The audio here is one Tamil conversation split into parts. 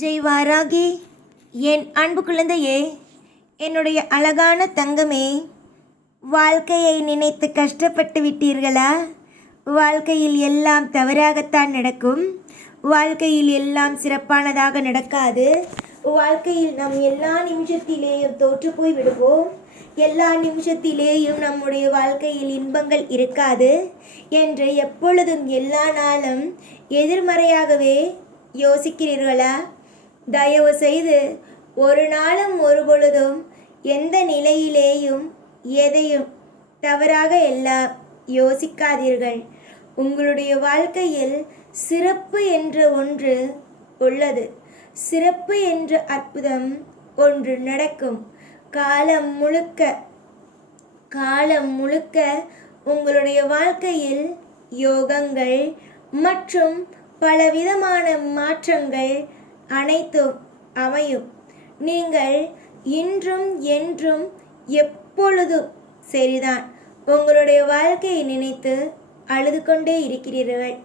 ஜெய் வாராகி என் அன்பு குழந்தையே என்னுடைய அழகான தங்கமே வாழ்க்கையை நினைத்து கஷ்டப்பட்டு விட்டீர்களா? வாழ்க்கையில் எல்லாம் தவறாகத்தான் நடக்கும். வாழ்க்கையில் எல்லாம் சிறப்பானதாக நடக்காது. வாழ்க்கையில் நாம் எல்லா நிமிஷத்திலேயும் தோற்று போய் விடுவோம். எல்லா நிமிஷத்திலேயும் நம்முடைய வாழ்க்கையில் இன்பங்கள் இருக்காது என்று எப்பொழுதும் எல்லா நாளும் எதிர்மறையாகவே யோசிக்கிறீர்களா? தயவு செய்து ஒரு நாளும் ஒரு பொழுதும் எந்த நிலையிலேயும் எதையும் தவறாக எல்லாம் யோசிக்காதீர்கள். உங்களுடைய வாழ்க்கையில் சிறப்பு என்ற ஒன்று உள்ளது. சிறப்பு என்ற அற்புதம் ஒன்று நடக்கும். காலம் முழுக்க காலம் முழுக்க உங்களுடைய வாழ்க்கையில் யோகங்கள் மற்றும் பலவிதமான மாற்றங்கள் அனைத்தும் அமையும். நீங்கள் இன்றும் என்றும் எப்பொழுதும் சரிதான். உங்களுடைய வாழ்க்கையை நினைத்து அழுது கொண்டே இருக்கிறீர்கள்.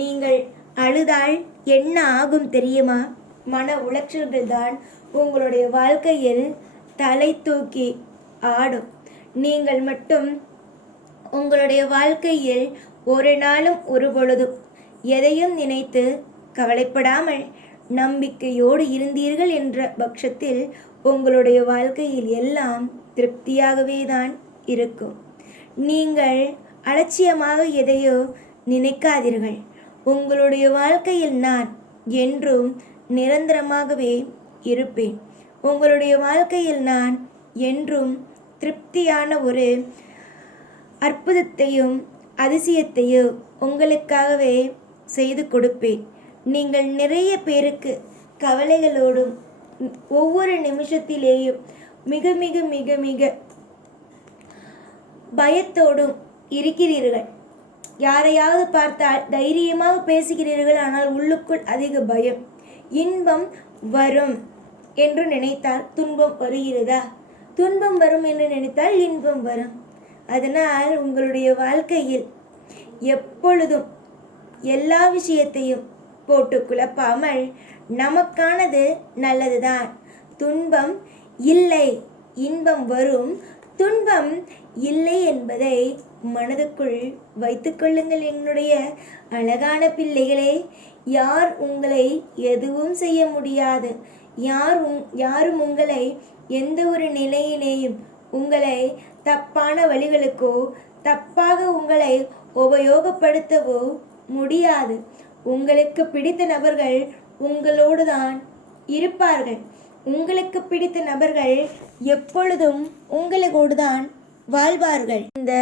நீங்கள் அழுதால் என்ன ஆகும் தெரியுமா? மன உளைச்சல்கள் தான் உங்களுடைய வாழ்க்கையில் தலை தூக்கி ஆடும். நீங்கள் மட்டும் உங்களுடைய வாழ்க்கையில் ஒரு நாளும் ஒரு பொழுதும் எதையும் நினைத்து கவலைப்படாமல் நம்பிக்கையோடு இருந்தீர்கள் என்ற பட்சத்தில் உங்களுடைய வாழ்க்கையில் எல்லாம் திருப்தியாகவே தான் இருக்கும். நீங்கள் அலட்சியமாக எதையோ நினைக்காதீர்கள். உங்களுடைய வாழ்க்கையில் நான் என்றும் நிரந்தரமாகவே இருப்பேன். உங்களுடைய வாழ்க்கையில் நான் என்றும் திருப்தியான ஒரு அற்புதத்தையும் அதிசயத்தையும் உங்களுக்காகவே செய்து கொடுப்பேன். நீங்கள் நிறைய பேருக்கு கவலைகளோடும் ஒவ்வொரு நிமிஷத்திலேயும் மிக மிக மிக மிக பயத்தோடும் இருக்கிறீர்கள். யாரையாவது பார்த்தால் தைரியமாக பேசுகிறீர்கள் ஆனால் உள்ளுக்குள் அதிக பயம் இன்பம் வரும் என்று நினைத்தால் துன்பம் வருகிறதா? துன்பம் வரும் என்று நினைத்தால் இன்பம் வரும். அதனால் உங்களுடைய வாழ்க்கையில் எப்பொழுதும் எல்லா விஷயத்தையும் போட்டு குழப்பாமல் நமக்கானது நல்லதுதான். துன்பம் இல்லை இன்பம் வரும். துன்பம் இல்லை என்பதை மனதுக்குள் வைத்துக்கொள்ளுங்கள் என்னுடைய அழகான பிள்ளைகளே. யார் உங்களை எதுவும் செய்ய முடியாது. யார் யாரும் உங்களை எந்த ஒரு நிலையிலேயும் உங்களை தப்பான வழிகளுக்கோ தப்பாக உங்களை உபயோகப்படுத்தவோ முடியாது. உங்களுக்கு பிடித்த நபர்கள் உங்களோடு தான் இருப்பார்கள். உங்களுக்கு பிடித்த நபர்கள் எப்பொழுதும் உங்களோடு தான் வாழ்வார்கள். இந்த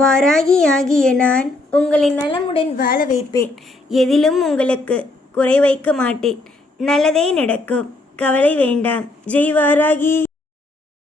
வாராகி ஆகிய நான் உங்களை நலமுடன் வாழ வைப்பேன். எதிலும் உங்களுக்கு குறை வைக்க மாட்டேன். நல்லதே நடக்கும். கவலை வேண்டாம். ஜெய் வாராகி.